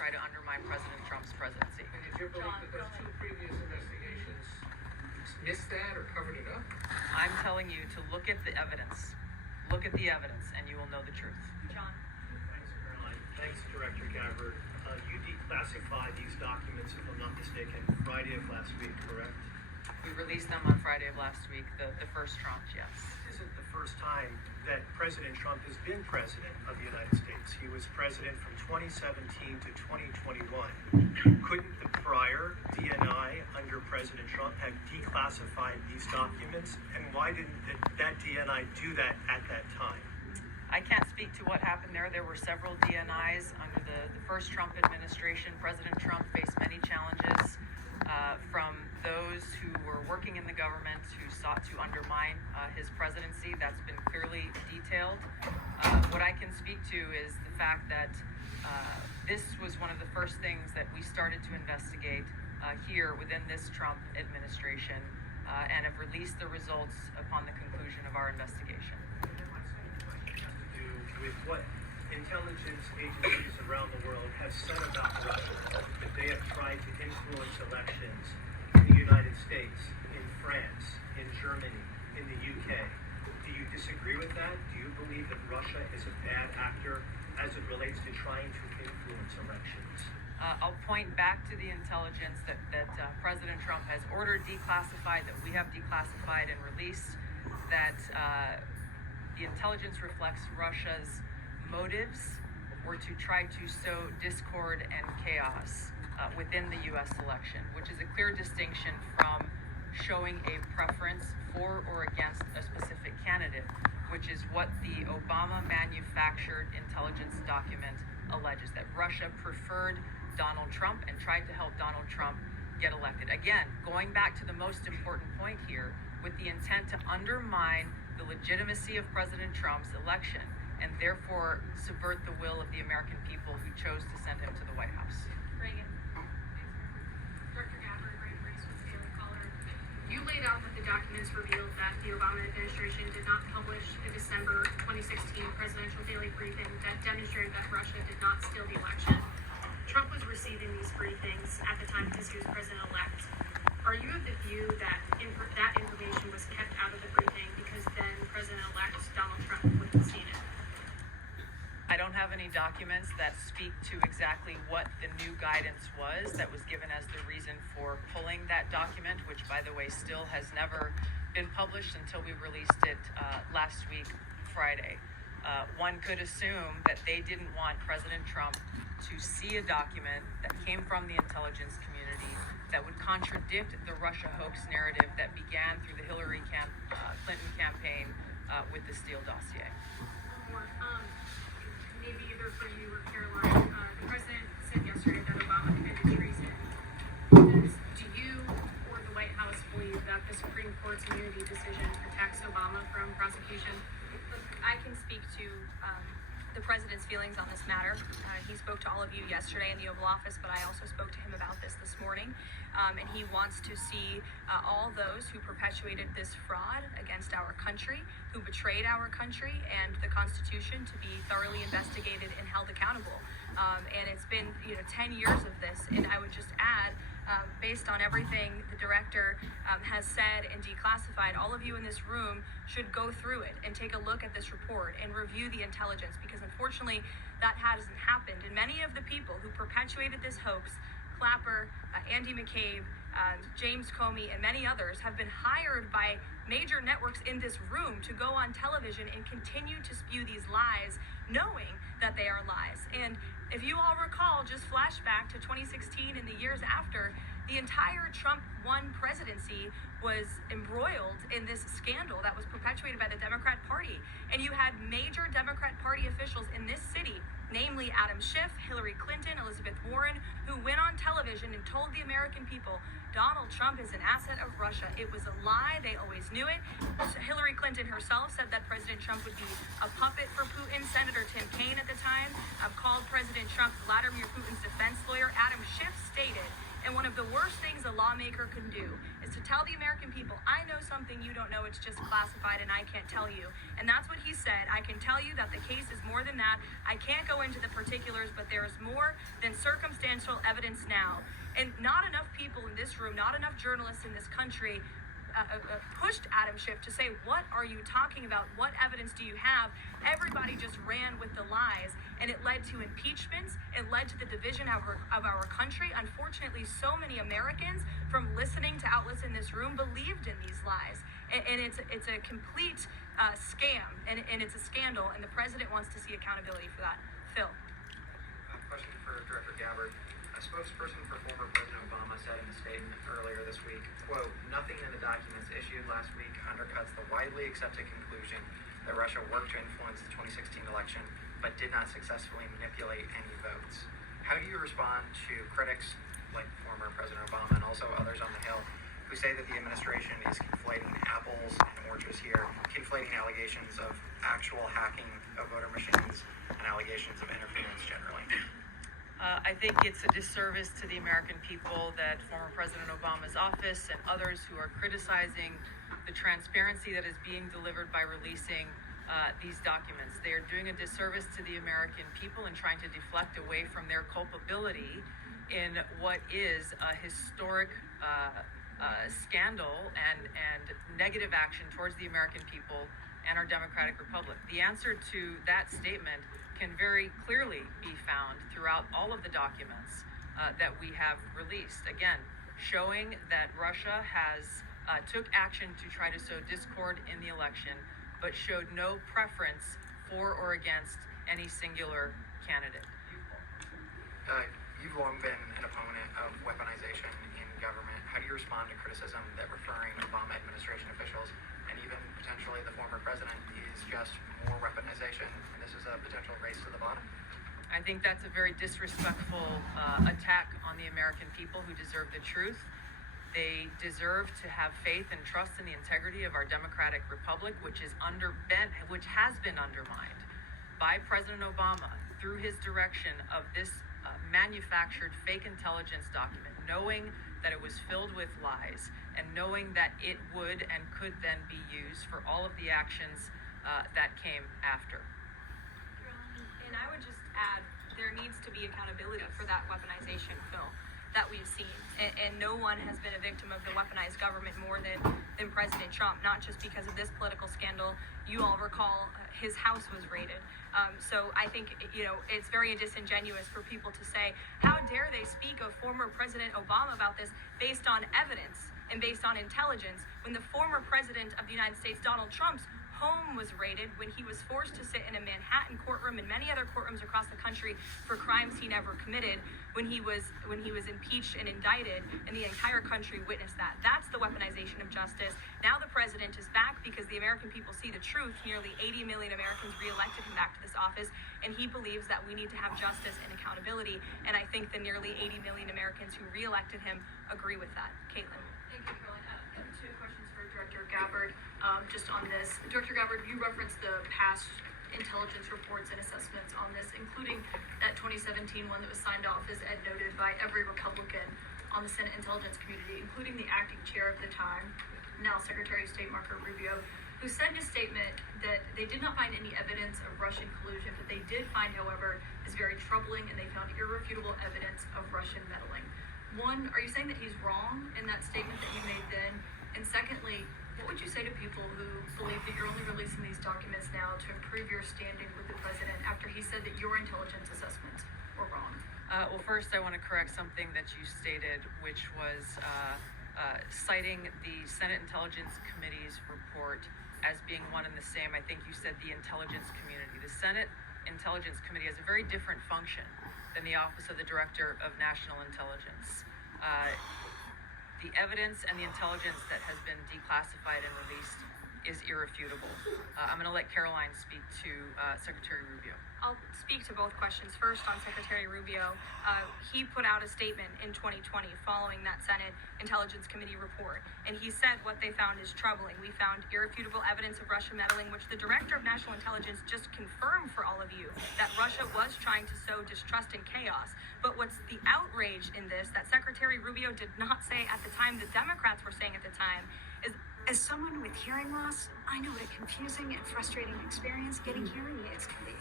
try to undermine President Trump's presidency. And is your belief that those two previous investigations missed that or covered it up? I'm telling you to look at the evidence. Look at the evidence, and you will know the truth. John. Thanks, Caroline. Thanks, Director Gabbard. You declassified these documents, if I'm not mistaken, Friday of last week, correct? We released them on Friday of last week, the first tranche, yes. This isn't the first time that President Trump has been president of the United States. He was president from 2017 to 2021. Couldn't the prior DNI under President Trump have declassified these documents? And why didn't that DNI do that at that time? I can't speak to what happened there. There were several DNIs under the first Trump administration. President Trump faced many challenges from those who were working in the government who sought to undermine his presidency. That's been clearly detailed. What I can speak to is the fact that this was one of the first things that we started to investigate here within this Trump administration and have released the results upon the conclusion of our investigation. With what intelligence agencies around the world have said about Russia, that they have tried to influence elections in the United States, in France, in Germany, in the UK. Do you disagree with that? Do you believe that Russia is a bad actor as it relates to trying to influence elections? I'll point back to the intelligence that President Trump has ordered declassified, that we have declassified and released, that the intelligence reflects Russia's motives were to try to sow discord and chaos within the U.S. election, which is a clear distinction from showing a preference for or against a specific candidate, which is what the Obama manufactured intelligence document alleges, that Russia preferred Donald Trump and tried to help Donald Trump get elected. Again, going back to the most important point here, with the intent to undermine the legitimacy of President Trump's election and therefore subvert the will of the American people who chose to send him to the White House. Reagan. Director Gabbard, Reagan Race with Daily Caller. You laid out that the documents revealed that the Obama administration did not publish a December 2016 presidential daily briefing that demonstrated that Russia did not steal the election. Trump was receiving these briefings at the time because he was president-elect. Are you of the view that that information was kept out of the briefing because then President-elect Donald Trump would have seen it? I don't have any documents that speak to exactly what the new guidance was that was given as the reason for pulling that document, which, by the way, still has never been published until we released it last week, Friday. One could assume that they didn't want President Trump to see a document that came from the intelligence community that would contradict the Russia hoax narrative that began through the Hillary Clinton campaign with the Steele dossier. One more. Maybe either for you or Caroline. The president said yesterday that Obama committed treason. Do you or the White House believe that the Supreme Court's immunity decision protects Obama from prosecution? Look, I can speak to the president's feelings on this matter. He spoke to all of you yesterday in the Oval Office, but I also spoke to him about this morning. And he wants to see all those who perpetuated this fraud against our country, who betrayed our country and the Constitution, to be thoroughly investigated and held accountable. And it's been 10 years of this. And I would just add, based on everything the director has said and declassified, all of you in this room should go through it and take a look at this report and review the intelligence, because unfortunately that hasn't happened. And many of the people who perpetuated this hoax, Clapper, Andy McCabe, James Comey, and many others, have been hired by major networks in this room to go on television and continue to spew these lies, knowing that they are lies. And if you all recall, just flashback to 2016 and the years after, the entire Trump 1 presidency was embroiled in this scandal that was perpetuated by the Democrat Party. And you had major Democrat Party officials in this city, namely Adam Schiff, Hillary Clinton, Elizabeth Warren, who went on television and told the American people, Donald Trump is an asset of Russia. It was a lie. They always knew it. Hillary Clinton herself said that President Trump would be a puppet for Putin. Senator Tim Kaine at the time called President Trump Vladimir Putin's defense lawyer. Adam Schiff stated, and one of the worst things a lawmaker can do is to tell the American people, I know something you don't know, it's just classified and I can't tell you. And that's what he said. I can tell you that the case is more than that. I can't go into the particulars, but there is more than circumstances circumstantial evidence now. And not enough people in this room, not enough journalists in this country pushed Adam Schiff to say, what are you talking about? What evidence do you have? Everybody just ran with the lies, and it led to impeachments. It led to the division of our country. Unfortunately, so many Americans, from listening to outlets in this room, believed in these lies. And it's a complete scam, and it's a scandal, and the president wants to see accountability for that. Phil. Question for Director Gabbard. A spokesperson for former President Obama said in a statement earlier this week, quote, "Nothing in the documents issued last week undercuts the widely accepted conclusion that Russia worked to influence the 2016 election, but did not successfully manipulate any votes." How do you respond to critics like former President Obama and also others on the Hill who say that the administration is conflating apples and oranges here, conflating allegations of actual hacking of voter machines and allegations of interference generally? I think it's a disservice to the American people that former President Obama's office and others who are criticizing the transparency that is being delivered by releasing these documents. They are doing a disservice to the American people and trying to deflect away from their culpability in what is a historic scandal and negative action towards the American people and our democratic republic. The answer to that statement can very clearly be found throughout all of the documents that we have released. Again, showing that Russia has took action to try to sow discord in the election, but showed no preference for or against any singular candidate. You've long been an opponent of weaponization in government. How do you respond to criticism that referring Obama administration officials and even potentially the former president is just more weaponization, and this is a potential race to the bottom? I think that's a very disrespectful attack on the American people who deserve the truth. They deserve to have faith and trust in the integrity of our democratic republic, which has been undermined by President Obama through his direction of this manufactured fake intelligence document, knowing that it was filled with lies and knowing that it would and could then be used for all of the actions that came after. And I would just add, there needs to be accountability for that weaponization, Phil, that we've seen. And no one has been a victim of the weaponized government more than President Trump, not just because of this political scandal. You all recall his house was raided. So I think, it's very disingenuous for people to say, how dare they speak of former President Obama about this based on evidence and based on intelligence, when the former President of the United States, Donald Trump's home was raided, when he was forced to sit in a Manhattan courtroom and many other courtrooms across the country for crimes he never committed, when he was impeached and indicted, and the entire country witnessed that. That's the weaponization of justice. Now the president is back because the American people see the truth. Nearly 80 million Americans reelected him back to this office, and he believes that we need to have justice and accountability. And I think the nearly 80 million Americans who reelected him agree with that. Caitlin. Thank you, Carolyn. Two questions for Director Gabbard. Just on this, Director Gabbard, you referenced the past intelligence reports and assessments on this, including that 2017 one that was signed off, as Ed noted, by every Republican on the Senate Intelligence Community, including the acting chair of the time, now Secretary of State Marco Rubio, who said in a statement that they did not find any evidence of Russian collusion, but they did find, however, is very troubling, and they found irrefutable evidence of Russian meddling. One, are you saying that he's wrong in that statement that you made then? And secondly, what would you say to people who believe that you're only releasing these documents now to improve your standing with the president after he said that your intelligence assessments were wrong? Well, first, I want to correct something that you stated, which was citing the Senate Intelligence Committee's report as being one and the same. I think you said the intelligence community. The Senate Intelligence Committee has a very different function than the Office of the Director of National Intelligence. The evidence and the intelligence that has been declassified and released is irrefutable. I'm going to let Caroline speak to Secretary Rubio. I'll speak to both questions. First, on Secretary Rubio, he put out a statement in 2020 following that Senate Intelligence Committee report, and he said what they found is troubling. We found irrefutable evidence of Russian meddling, which the Director of National Intelligence just confirmed for all of you, that Russia was trying to sow distrust and chaos. But what's the outrage in this that Secretary Rubio did not say at the time, the Democrats were saying at the time, is As someone with hearing loss, I know what a confusing and frustrating experience getting hearing aids can be.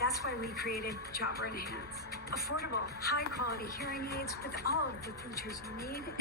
That's why we created Jabra Enhance. Affordable, high-quality hearing aids with all of the features you need and